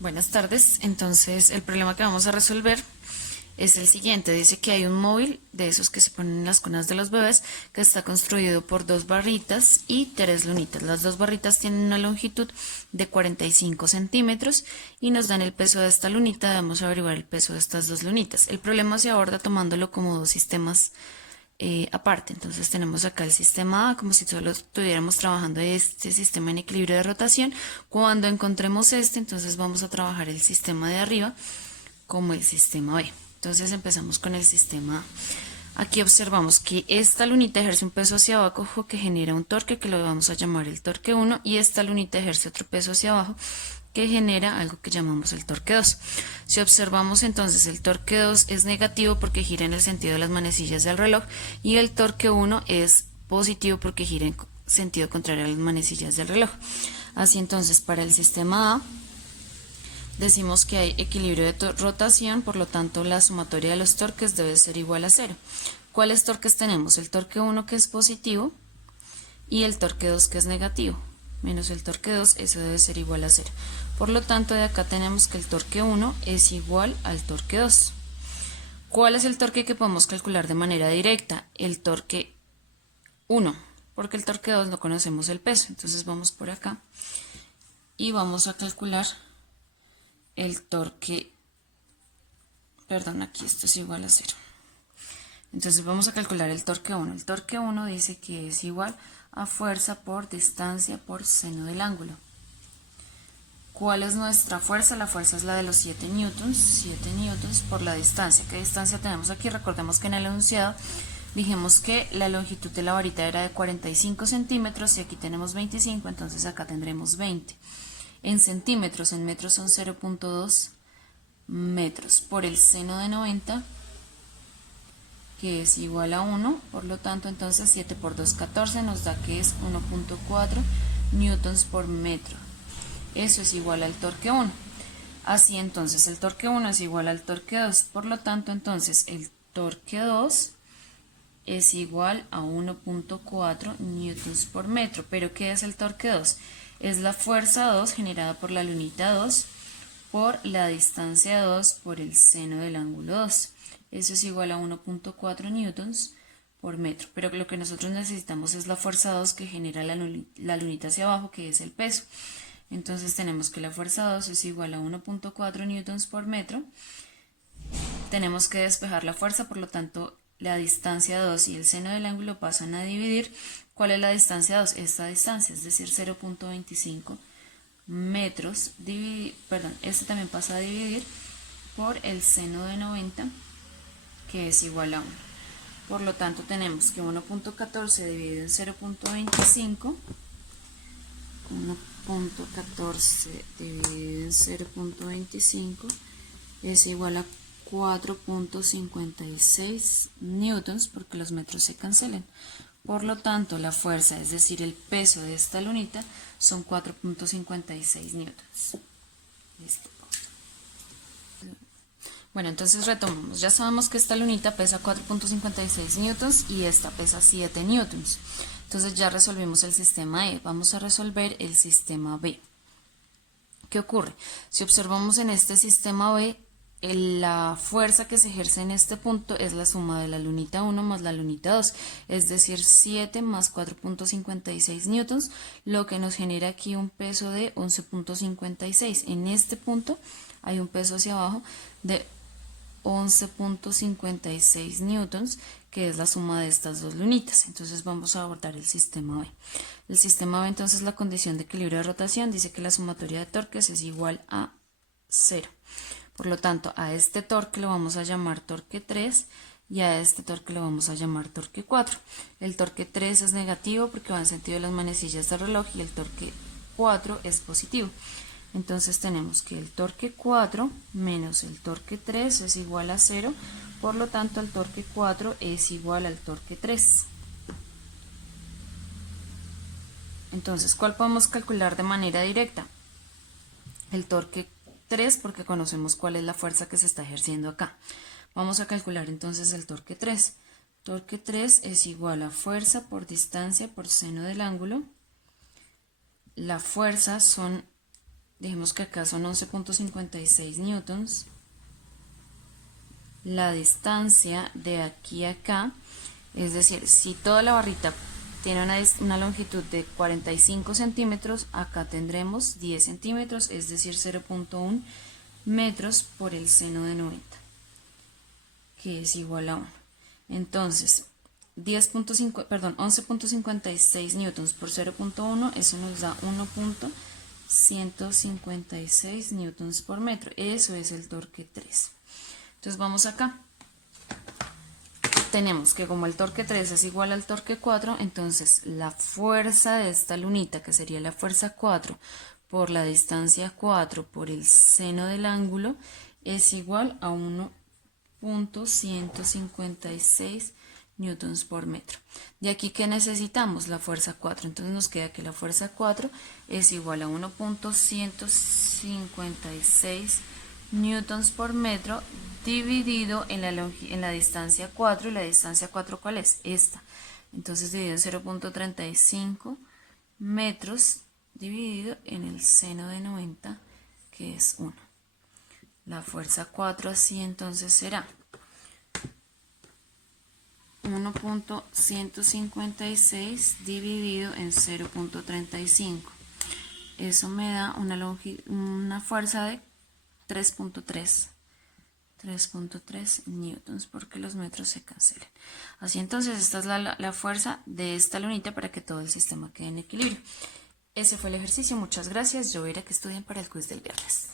Buenas tardes. Entonces, el problema que vamos a resolver es el siguiente. Dice que hay un móvil de esos que se ponen en las cunas de los bebés que está construido por dos barritas y tres lunitas. Las dos barritas tienen una longitud de 45 centímetros y nos dan el peso de esta lunita. Debemos averiguar el peso de estas dos lunitas. El problema se aborda tomándolo como dos sistemas aparte. Entonces tenemos acá el sistema A como si solo estuviéramos trabajando este sistema en equilibrio de rotación. Cuando encontremos este, entonces vamos a trabajar el sistema de arriba como el sistema B. Entonces empezamos con el sistema A. Aquí observamos que esta lunita ejerce un peso hacia abajo que genera un torque que lo vamos a llamar el torque 1 y esta lunita ejerce otro peso hacia abajo que genera algo que llamamos el torque 2. Si observamos entonces el torque 2 es negativo porque gira en el sentido de las manecillas del reloj y el torque 1 es positivo porque gira en sentido contrario a las manecillas del reloj. Así entonces para el sistema A decimos que hay equilibrio de rotación, por lo tanto la sumatoria de los torques debe ser igual a 0. ¿Cuáles torques tenemos? El torque 1 que es positivo y el torque 2 que es negativo, menos el torque 2, eso debe ser igual a 0. Por lo tanto, de acá tenemos que el torque 1 es igual al torque 2. ¿Cuál es el torque que podemos calcular de manera directa? El torque 1, porque el torque 2 no conocemos el peso. Entonces vamos por acá y vamos a calcular el torque, perdón, aquí esto es igual a 0. Entonces vamos a calcular el torque 1. El torque 1 dice que es igual a fuerza por distancia por seno del ángulo. ¿Cuál es nuestra fuerza? La fuerza es la de los 7 newtons, 7 newtons por la distancia. ¿Qué distancia tenemos aquí? Recordemos que en el enunciado dijimos que la longitud de la varita era de 45 centímetros y aquí tenemos 25, entonces acá tendremos 20. En centímetros, en metros son 0.2 metros por el seno de 90, que es igual a 1, por lo tanto entonces 7 por 2, 14, nos da que es 1.4 newtons por metro. Eso es igual al torque 1. Así entonces el torque 1 es igual al torque 2, por lo tanto entonces el torque 2 es igual a 1.4 newtons por metro. ¿Pero qué es el torque 2? Es la fuerza 2 generada por la lunita 2 por la distancia 2 por el seno del ángulo 2. Eso es igual a 1.4 newtons por metro. Pero lo que nosotros necesitamos es la fuerza 2 que genera la lunita hacia abajo, que es el peso. Entonces tenemos que la fuerza 2 es igual a 1.4 newtons por metro. Tenemos que despejar la fuerza, por lo tanto la distancia 2 y el seno del ángulo pasan a dividir. ¿Cuál es la distancia 2? Esta distancia, es decir, 0.25 metros. Este también pasa a dividir por el seno de 90, que es igual a 1. Por lo tanto tenemos que 1.14 dividido en 0.25, 1.14 dividido en 0.25 es igual a 4.56 newtons, porque los metros se cancelan. Por lo tanto, la fuerza, es decir, el peso de esta lunita, son 4.56 newtons. Listo. Bueno, entonces retomamos. Ya sabemos que esta lunita pesa 4.56 newtons y esta pesa 7 newtons. Entonces ya resolvimos el sistema E. Vamos a resolver el sistema B. ¿Qué ocurre? Si observamos en este sistema B, la fuerza que se ejerce en este punto es la suma de la lunita 1 más la lunita 2, es decir, 7 más 4.56 newtons, lo que nos genera aquí un peso de 11.56. En este punto hay un peso hacia abajo de 11.56 newtons, que es la suma de estas dos lunitas. Entonces vamos a abordar el sistema B. El sistema B, entonces, la condición de equilibrio de rotación dice que la sumatoria de torques es igual a 0. Por lo tanto, a este torque lo vamos a llamar torque 3 y a este torque lo vamos a llamar torque 4. El torque 3 es negativo porque va en sentido de las manecillas del reloj y el torque 4 es positivo. Entonces tenemos que el torque 4 menos el torque 3 es igual a 0, por lo tanto el torque 4 es igual al torque 3. Entonces, ¿cuál podemos calcular de manera directa? El torque 3, porque conocemos cuál es la fuerza que se está ejerciendo acá. Vamos a calcular entonces el torque 3. Torque 3 es igual a fuerza por distancia por seno del ángulo. La fuerza son Dijimos que acá son 11.56 newtons. La distancia de aquí a acá, es decir, si toda la barrita tiene una longitud de 45 centímetros, acá tendremos 10 centímetros, es decir, 0.1 metros por el seno de 90, que es igual a 1. Entonces, 11.56 newtons por 0.1, eso nos da 1.156 newtons por metro. Eso es el torque 3. Entonces vamos acá. Tenemos que como el torque 3 es igual al torque 4, entonces la fuerza de esta lunita, que sería la fuerza 4 por la distancia 4 por el seno del ángulo, es igual a 1.156 newtons por metro. De aquí que necesitamos la fuerza 4, entonces nos queda que la fuerza 4 es igual a 1.156 newtons por metro dividido en la distancia 4, y la distancia 4 ¿cuál es? Esta. Entonces dividido en 0.35 metros dividido en el seno de 90, que es 1. La fuerza 4 así entonces será 1.156 dividido en 0.35. Eso me da una fuerza de 3.3 newtons, porque los metros se cancelan. Así entonces esta es la fuerza de esta lunita para que todo el sistema quede en equilibrio. Ese fue el ejercicio, muchas gracias. Yo voy a ir a que estudien para el quiz del viernes.